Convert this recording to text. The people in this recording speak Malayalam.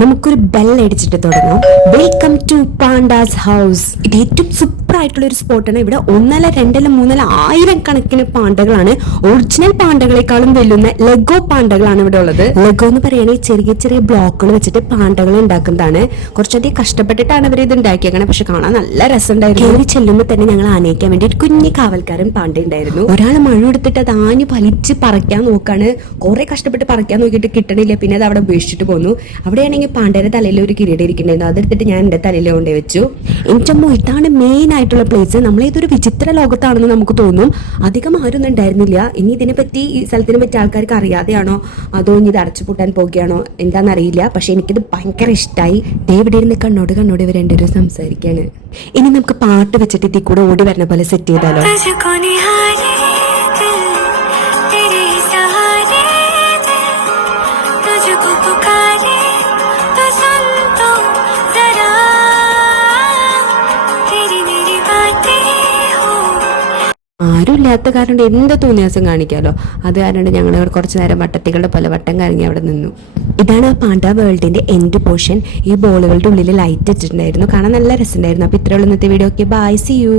നമുക്കൊരു ബെല്ലടിച്ചിട്ട് തുടങ്ങാം. Welcome to Panda's house. ഇത് ഏറ്റവും സൂപ്പർ ആയിട്ടുള്ള ഒരു സ്പോട്ടാണ്. ഇവിടെ ഒന്നല്ല രണ്ടല്ല മൂന്നല്ല 1000 കണക്കിന് പാണ്ടകളാണ്. ഒറിജിനൽ പാണ്ടകളെക്കാളും വെല്ലുന്ന ലെഗോ പാണ്ടകളാണ് ഇവിടെ ഉള്ളത്. ലെഗോ എന്ന് പറയുകയാണെങ്കിൽ ചെറിയ ചെറിയ ബ്ലോക്കുകൾ വെച്ചിട്ട് പാണ്ടകൾ ഉണ്ടാക്കുന്നതാണ്. കുറച്ചധികം കഷ്ടപ്പെട്ടിട്ടാണ് അവർ ഇത് ഉണ്ടാക്കിയേക്കണം. പക്ഷെ കാണാൻ നല്ല രസമുണ്ടായിരുന്നു. കയറി ചെല്ലുമ്പോൾ തന്നെ ഞങ്ങൾ ആനയിക്കാൻ വേണ്ടി ഒരു കുഞ്ഞു കാവൽക്കാരൻ പാണ്ട ഉണ്ടായിരുന്നു. ഒരാൾ മഴ എടുത്തിട്ട് അത് ആഞ്ഞു വലിച്ച് പറിക്കാൻ നോക്കാണ്. കുറെ കഷ്ടപ്പെട്ട് പറിക്കാൻ നോക്കിയിട്ട് കിട്ടണില്ല. പിന്നെ അത് അവിടെ ഉപേക്ഷിച്ചിട്ട് പോന്നു. അവിടെയാണെങ്കിൽ പാണ്ടയുടെ തലയിൽ ഒരു കിരീടം ഇരിക്കുന്നുണ്ടായിരുന്നു. അതെടുത്തിട്ട് ഞാൻ എൻ്റെ തലയിൽ കൊണ്ടു വെച്ചു. എനിക്കമ്മോ, ഇതാണ് മെയിൻ ആയിട്ടുള്ള പ്ലേസ്. നമ്മളിതൊരു വിചിത്ര ലോകത്താണെന്ന് നമുക്ക് തോന്നും. അധികം ആരൊന്നും ഉണ്ടായിരുന്നില്ല. ഇനി ഇതിനെപ്പറ്റി ഈ സ്ഥലത്തിനെ പറ്റി ആൾക്കാർക്ക് അറിയാതെയാണോ അതോ ഇനി ഇത് അടച്ചുപൂട്ടാൻ പോകുകയാണോ എന്താണെന്നറിയില്ല. പക്ഷെ എനിക്കിത് ഭയങ്കര ഇഷ്ടമായി. ഇവിടെ ഇരുന്ന് കണ്ണോട് ഇവർ രണ്ടുപേരും സംസാരിക്കാണ്. ഇനി നമുക്ക് പാട്ട് വെച്ചിട്ട് ഇതിൽ കൂടെ ഓടി വരുന്ന പോലെ സെറ്റ് ചെയ്താലോ? ആരും ഇല്ലാത്ത കാരണം എന്ത് തോന്നിയാസം കാണിക്കാമല്ലോ. അത് കാരണം ഞങ്ങൾ കുറച്ച് നേരം വട്ടത്തികളുടെ പല വട്ടം കറങ്ങി അവിടെ നിന്നു. ഇതാണ് ആ പാണ്ട വേൾഡിന്റെ എൻഡ് പോർഷൻ. ഈ ബോളുകളുടെ ഉള്ളിൽ ലൈറ്റ് ഇട്ടിട്ടുണ്ടായിരുന്നു. കാണാൻ നല്ല രസമുണ്ടായിരുന്നു. അപ്പോൾ ഇത്രയുള്ള ഇന്നത്തെ video. Okay, bye, see U.